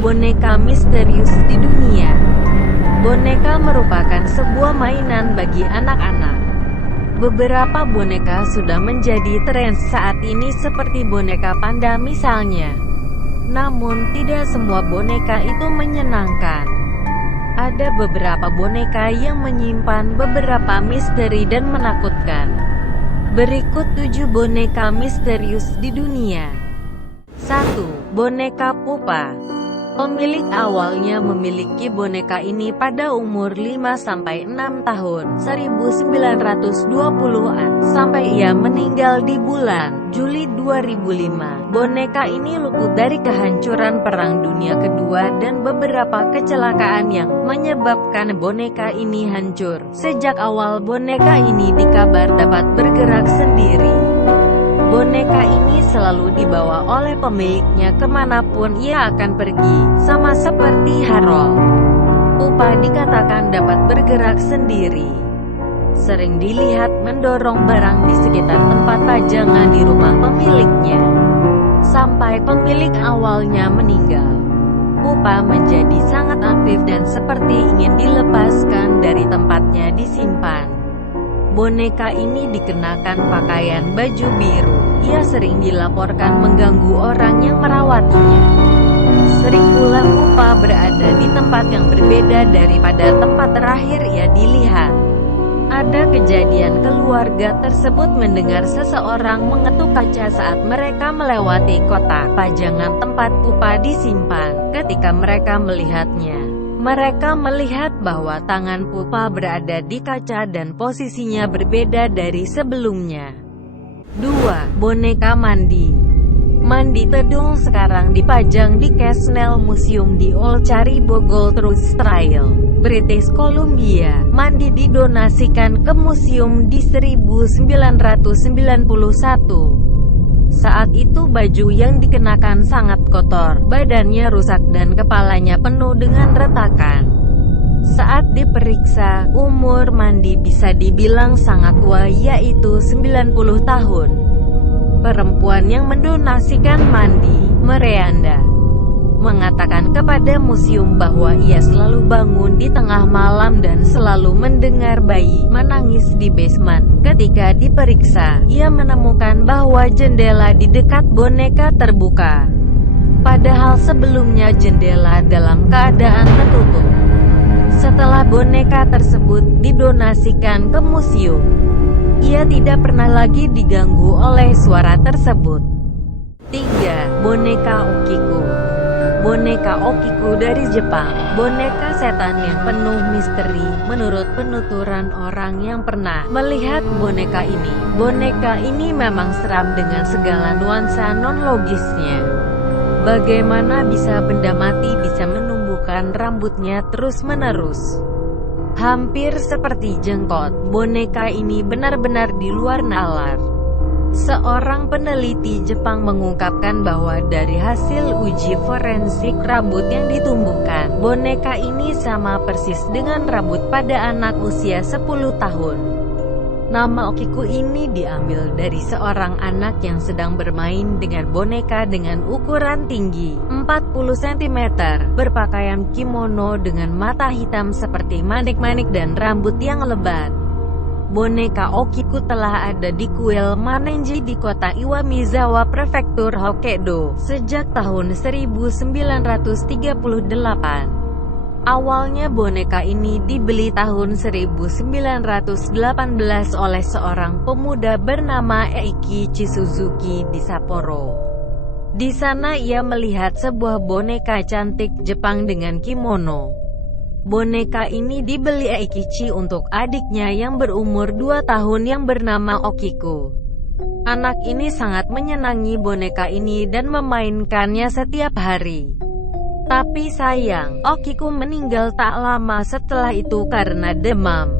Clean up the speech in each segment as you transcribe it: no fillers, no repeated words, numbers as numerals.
boneka misterius di dunia. Boneka merupakan sebuah mainan bagi anak-anak. Beberapa boneka sudah menjadi tren saat ini seperti boneka panda misalnya. Namun tidak semua boneka itu menyenangkan. Ada beberapa boneka yang menyimpan beberapa misteri dan menakutkan. Berikut 7 boneka misterius di dunia. 1. Boneka pupa. Pemilik awalnya memiliki boneka ini pada umur 5-6 tahun 1920-an, sampai ia meninggal di bulan Juli 2005. Boneka ini luput dari kehancuran Perang Dunia Kedua dan beberapa kecelakaan yang menyebabkan boneka ini hancur. Sejak awal boneka ini dikabar dapat bergerak sendiri. Boneka ini selalu dibawa oleh pemiliknya kemanapun ia akan pergi, sama seperti Harold. Pupa dikatakan dapat bergerak sendiri. Sering dilihat mendorong barang di sekitar tempat pajangan di rumah pemiliknya. Sampai pemilik awalnya meninggal, Pupa menjadi sangat aktif dan seperti ingin dilepaskan dari tempatnya disimpan. Boneka ini dikenakan pakaian baju biru. Ia sering dilaporkan mengganggu orang yang merawatnya. Sering pula Pupa berada di tempat yang berbeda daripada tempat terakhir ia dilihat. Ada kejadian keluarga tersebut mendengar seseorang mengetuk kaca saat mereka melewati kotak pajangan tempat Pupa disimpan. Ketika mereka melihatnya, mereka melihat bahwa tangan Pupa berada di kaca dan posisinya berbeda dari sebelumnya. 2. Boneka mandi. Mandi Tedong sekarang dipajang di Casnell Museum di Old Charibou Gold Rush Trail, British Columbia. Mandi didonasikan ke museum di 1991. Saat itu baju yang dikenakan sangat kotor, badannya rusak dan kepalanya penuh dengan retakan. Saat diperiksa, umur Mandi bisa dibilang sangat tua, yaitu 90 tahun. Perempuan yang mendonasikan Mandi, Miranda, mengatakan kepada museum bahwa ia selalu bangun di tengah malam dan selalu mendengar bayi menangis di basement. Ketika diperiksa, ia menemukan bahwa jendela di dekat boneka terbuka, padahal sebelumnya jendela dalam keadaan tertutup. Setelah boneka tersebut didonasikan ke museum, ia tidak pernah lagi diganggu oleh suara tersebut. 3. Boneka Okiku. Boneka Okiku dari Jepang, boneka setan yang penuh misteri. Menurut penuturan orang yang pernah melihat boneka ini memang seram dengan segala nuansa non-logisnya. Bagaimana bisa benda mati bisa menumbuhkan rambutnya terus-menerus? Hampir seperti jenggot, boneka ini benar-benar di luar nalar. Seorang peneliti Jepang mengungkapkan bahwa dari hasil uji forensik rambut yang ditumbuhkan, boneka ini sama persis dengan rambut pada anak usia 10 tahun. Nama Okiku ini diambil dari seorang anak yang sedang bermain dengan boneka dengan ukuran tinggi 40 cm, berpakaian kimono dengan mata hitam seperti manik-manik dan rambut yang lebat. Boneka Okiku telah ada di kuil Manenji di kota Iwamizawa, prefektur Hokkaido, sejak tahun 1938. Awalnya boneka ini dibeli tahun 1918 oleh seorang pemuda bernama Eikichi Suzuki di Sapporo. Di sana ia melihat sebuah boneka cantik Jepang dengan kimono. Boneka ini dibeli Eikichi untuk adiknya yang berumur 2 tahun yang bernama Okiku. Anak ini sangat menyenangi boneka ini dan memainkannya setiap hari. Tapi sayang, Okiku meninggal tak lama setelah itu karena demam.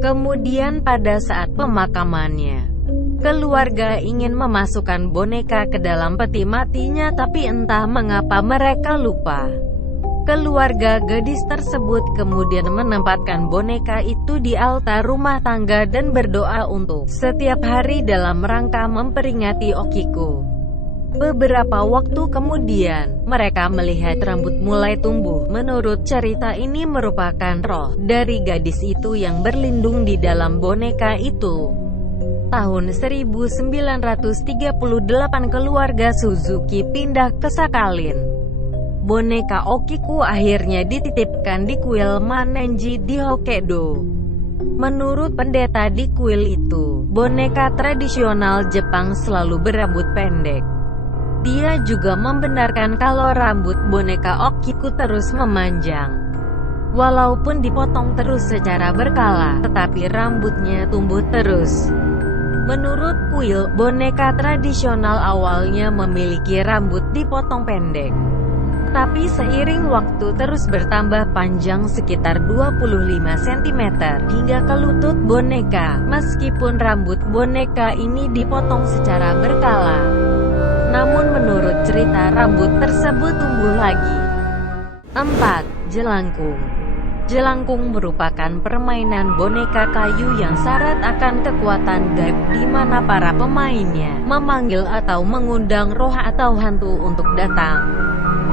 Kemudian pada saat pemakamannya, keluarga ingin memasukkan boneka ke dalam peti matinya, tapi entah mengapa mereka lupa. Keluarga gadis tersebut kemudian menempatkan boneka itu di altar rumah tangga dan berdoa untuk setiap hari dalam rangka memperingati Okiku. Beberapa waktu kemudian, mereka melihat rambut mulai tumbuh. Menurut cerita ini merupakan roh dari gadis itu yang berlindung di dalam boneka itu. Tahun 1938 keluarga Suzuki pindah ke Sakhalin. Boneka Okiku akhirnya dititipkan di kuil Manenji di Hokkaido. Menurut pendeta di kuil itu, boneka tradisional Jepang selalu berambut pendek. Dia juga membenarkan kalau rambut boneka Okiku terus memanjang. Walaupun dipotong terus secara berkala, tetapi rambutnya tumbuh terus. Menurut kuil, boneka tradisional awalnya memiliki rambut dipotong pendek. Tapi seiring waktu terus bertambah panjang sekitar 25 cm hingga ke lutut boneka, meskipun rambut boneka ini dipotong secara berkala. Namun menurut cerita rambut tersebut tumbuh lagi. 4. Jelangkung. Jelangkung merupakan permainan boneka kayu yang syarat akan kekuatan gaib di mana para pemainnya memanggil atau mengundang roh atau hantu untuk datang.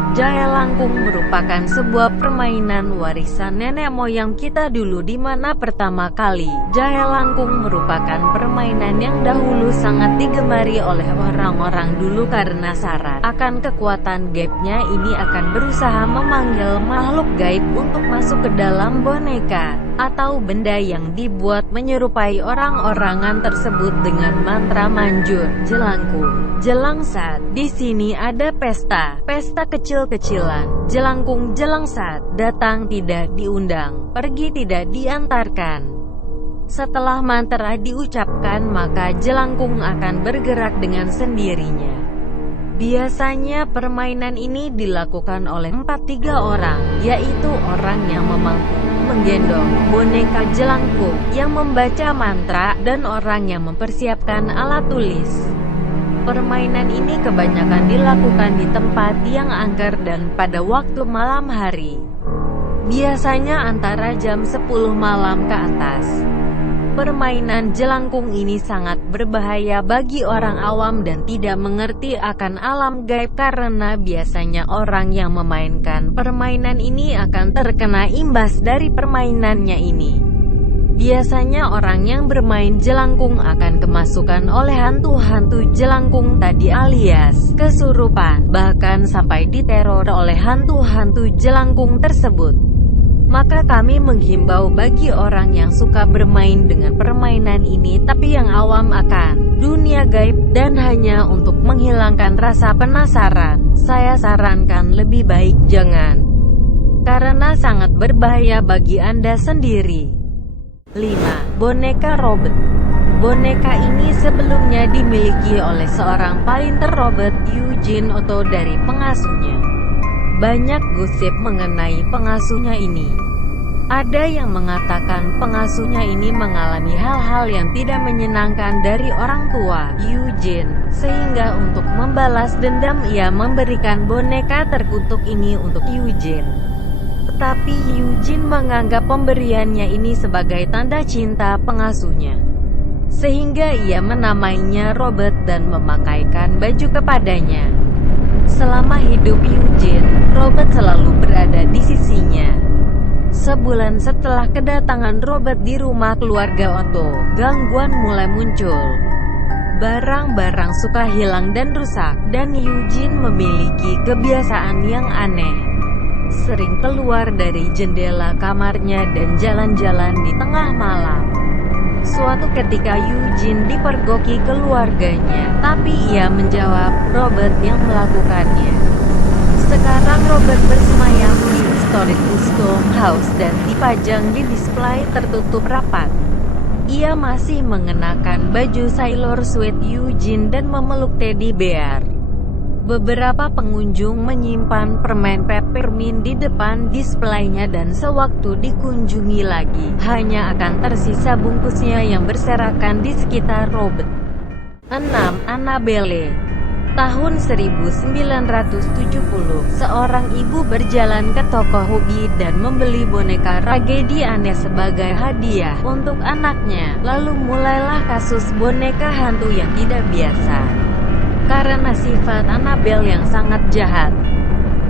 Jelangkung merupakan sebuah permainan warisan nenek moyang kita dulu di mana pertama kali jelangkung merupakan permainan yang dahulu sangat digemari oleh orang-orang dulu karena syarat akan kekuatan gaibnya ini akan berusaha memanggil makhluk gaib untuk masuk ke dalam boneka atau benda yang dibuat menyerupai orang-orangan tersebut dengan mantra manjur. Jelangkung, jelangsat. Di sini ada pesta kecil-kecilan. Jelangkung jelangsat, datang tidak diundang, pergi tidak diantarkan. Setelah mantra diucapkan maka jelangkung akan bergerak dengan sendirinya. Biasanya permainan ini dilakukan oleh 4-3 orang, yaitu orang yang memangku, menggendong boneka jelangkung, yang membaca mantra, dan orang yang mempersiapkan alat tulis. Permainan ini kebanyakan dilakukan di tempat yang angker dan pada waktu malam hari. Biasanya antara jam 10 malam ke atas. Permainan jelangkung ini sangat berbahaya bagi orang awam dan tidak mengerti akan alam gaib karena biasanya orang yang memainkan permainan ini akan terkena imbas dari permainannya ini. Biasanya orang yang bermain jelangkung akan kemasukan oleh hantu-hantu jelangkung tadi alias kesurupan, bahkan sampai diteror oleh hantu-hantu jelangkung tersebut. Maka kami menghimbau bagi orang yang suka bermain dengan permainan ini tapi yang awam akan dunia gaib dan hanya untuk menghilangkan rasa penasaran, saya sarankan lebih baik jangan. Karena sangat berbahaya bagi Anda sendiri. 5. Boneka Robot. Boneka ini sebelumnya dimiliki oleh seorang painter Robert Eugene Otto dari pengasuhnya. Banyak gosip mengenai pengasuhnya ini. Ada yang mengatakan pengasuhnya ini mengalami hal-hal yang tidak menyenangkan dari orang tua Eugene, sehingga untuk membalas dendam ia memberikan boneka terkutuk ini untuk Eugene. Tetapi Eugene menganggap pemberiannya ini sebagai tanda cinta pengasuhnya, sehingga ia menamainya Robert dan memakaikan baju kepadanya. Selama hidup Eugene, Robert selalu berada di sisinya. Sebulan setelah kedatangan Robert di rumah keluarga Otto, gangguan mulai muncul. Barang-barang suka hilang dan rusak, dan Eugene memiliki kebiasaan yang aneh. Sering keluar dari jendela kamarnya dan jalan-jalan di tengah malam. Suatu ketika Eugene dipergoki keluarganya, tapi ia menjawab, Robert yang melakukannya. Sekarang Robert bersemayam di historic Custom House dan dipajang di display tertutup rapat. Ia masih mengenakan baju Sailor Suit Eugene dan memeluk teddy bear. Beberapa pengunjung menyimpan permen peppermint di depan displaynya dan sewaktu dikunjungi lagi, hanya akan tersisa bungkusnya yang berserakan di sekitar Robert. 6. Annabelle. Tahun 1970, seorang ibu berjalan ke toko hobi dan membeli boneka tragedi aneh sebagai hadiah untuk anaknya. Lalu mulailah kasus boneka hantu yang tidak biasa. karena sifat Annabelle yang sangat jahat.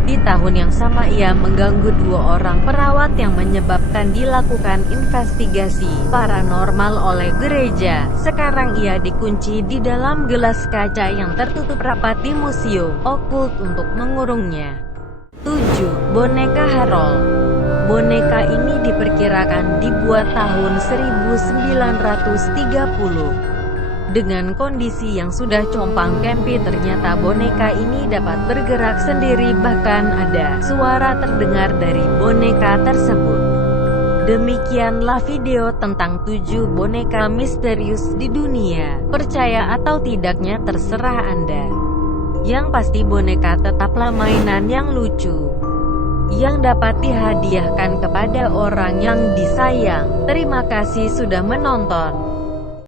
Di tahun yang sama ia mengganggu 2 orang perawat yang menyebabkan dilakukan investigasi paranormal oleh gereja. Sekarang ia dikunci di dalam gelas kaca yang tertutup rapat di museum okult untuk mengurungnya. 7. Boneka Harold. Boneka ini diperkirakan dibuat tahun 1930. Dengan kondisi yang sudah compang-camping, ternyata boneka ini dapat bergerak sendiri, bahkan ada suara terdengar dari boneka tersebut. Demikianlah video tentang 7 boneka misterius di dunia. Percaya atau tidaknya terserah Anda. Yang pasti boneka tetaplah mainan yang lucu, yang dapat dihadiahkan kepada orang yang disayang. Terima kasih sudah menonton.